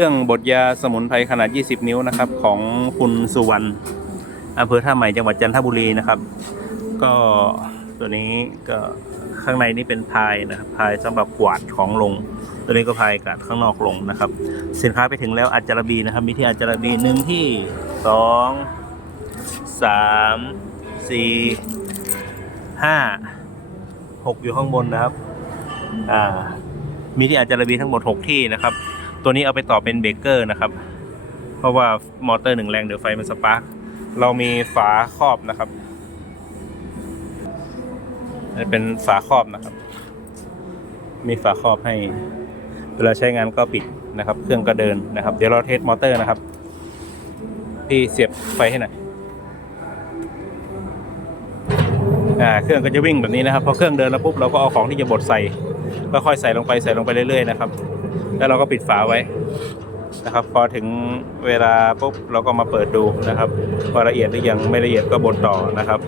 เรื่องบทยาสมุนไพรขนาด 20 นิ้วนะครับ ของคุณสุวรรณอำเภอท่าใหม่จังหวัดจันทบุรีนะครับ ก็ตัวนี้ก็ข้างในนี่เป็นพายนะครับพายสำหรับกวาดของลง ตัวนี้ก็พายกาดข้างนอกลงนะครับ สินค้าไปถึงแล้วอัจจารบีนะครับ มีที่อัจจารบีหนึ่งที่สองสามสี่ห้าหกอยู่ข้างบนนะครับอ่ามีที่อาจจระบีทั้งหมด 6 ที่นะครับ ตัวนี้เอาไปต่อเป็นเบรกเกอร์นะครับ เพราะว่ามอเตอร์หนึ่งแรงเดี๋ยวไฟมันสปาร์กเรามีฝาครอบนะครับเป็นฝาครอบนะครับ มีฝาครอบให้ เวลาใช้งานก็ปิดนะครับ เครื่องก็เดินนะครับ เดี๋ยวเราเทสมอเตอร์นะครับ พี่เสียบไฟให้หน่อยอ่าเครื่องก็จะวิ่งแบบนี้นะครับพอเครื่องเดินแล้วปุ๊บเราก็เอาของที่จะบดใส่ก็ค่อยใส่ลงไปใส่ลงไปเรื่อยๆนะครับ แล้วเราก็ปิดฝาไว้นะครับ พอถึงเวลาปุ๊บเราก็มาเปิดดูนะครับว่าละเอียดหรือยังไม่ละเอียดก็บดต่อนะครับ